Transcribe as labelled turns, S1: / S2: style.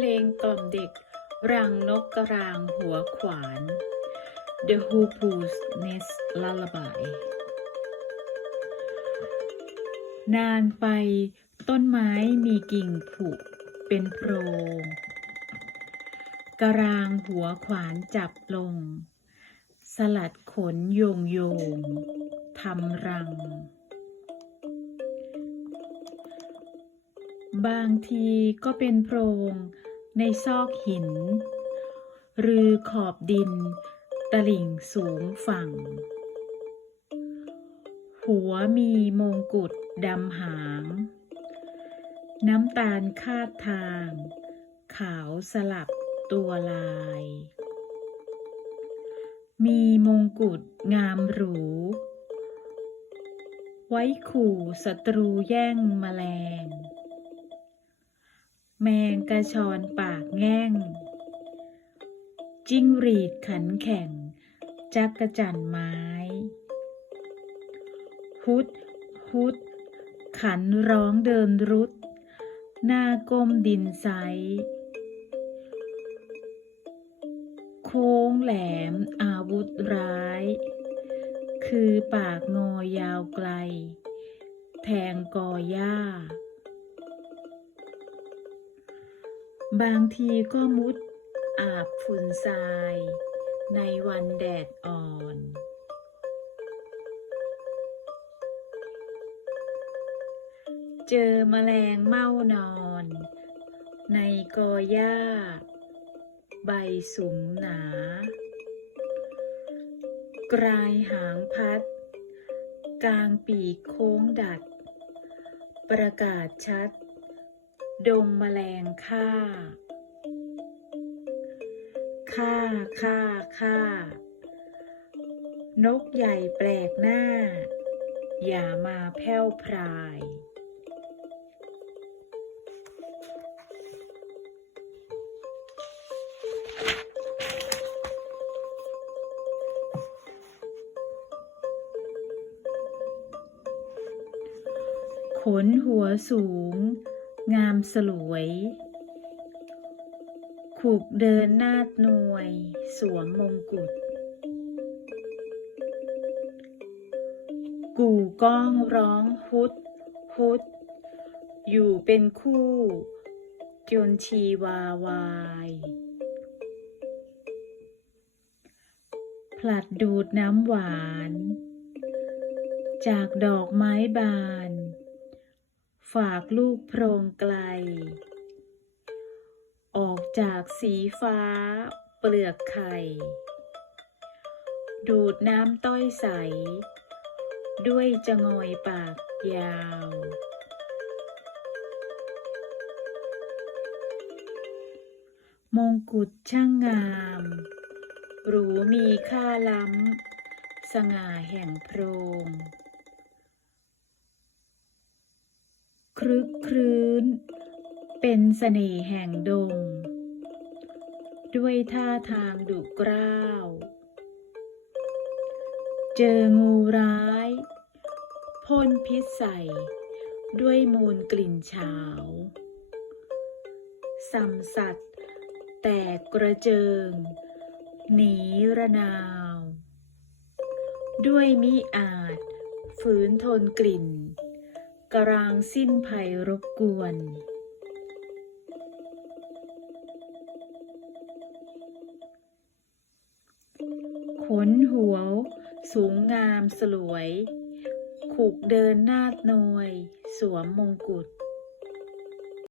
S1: พลงกล่อมเด็ก รังนกกระรางหัวขวาน The Hoopoo's Nest Lullaby นานไปต้นไม้มีกิ่งผุเป็นโพรง กระรางหัวขวานจับลง สลัดขนโยงโยงทำรัง บางทีก็เป็นโพรง ในซอกหิน หรือขอบดิน ตลิ่งสูงฝั่ง หัวมีมงกุฎดำหาง น้ำตาลคาดทาง ขาวสลับตัวลาย มีมงกุฎงามหรู ไว้ขู่ศัตรูแย่งแมลง แมงกระชอนปากแง่ง จิ้งหรีดขันแข่งจักกระจันไม้ ฮุดฮุด ขันร้องเดินรุด หน้าก้มดินไซโค้งแหลมอาวุธร้าย คือปากงอยาวไกล แทงกอหญ้า บางทีก็มุดอาบฝุ่นทราย ในวันแดดอ่อน เจอแมลงเม่านอน ในกอหญ้า ใบสุมหนา กลายหางพัด กลางปีกโค้งดัด ประกาศชัด ดงแมลงค่าค่าค่าค่านกใหญ่แปลกหน้า อย่ามาแพ้วพราย ขนหัวสูง งามสลวยขุกเดินนาดนวย สวมมงกุฎ กู่ก้องร้องฮุดฮุด อยู่เป็นคู่จนชีวาวาย ผลัดดูดน้ำหวาน จากดอกไม้บาน ฝากลูกโพรงไกล ออกจากสีฟ้า เปลือกไข่ ดูดน้ำต้อยใส ด้วยจะงอยปากยาวมงกุฎช่างงาม หรูมีค่าล้ำ สง่าแห่งโพรง ครึกครื้น เป็นเสน่ห์แห่งดง ด้วยท่าทางดุกร้าว เจองูร้ายพ่นพิษใส่ด้วยมูลกลิ่นเฉาสัมสัตว์แตกกระเจิง หนีระนาว ด้วยมิอาจฝืนทนกลิ่น กรางสิ้นภัยรบกวน ขนหัว สูงงามสลวย ขูกเดินนาดนวย สวมมงกุฎ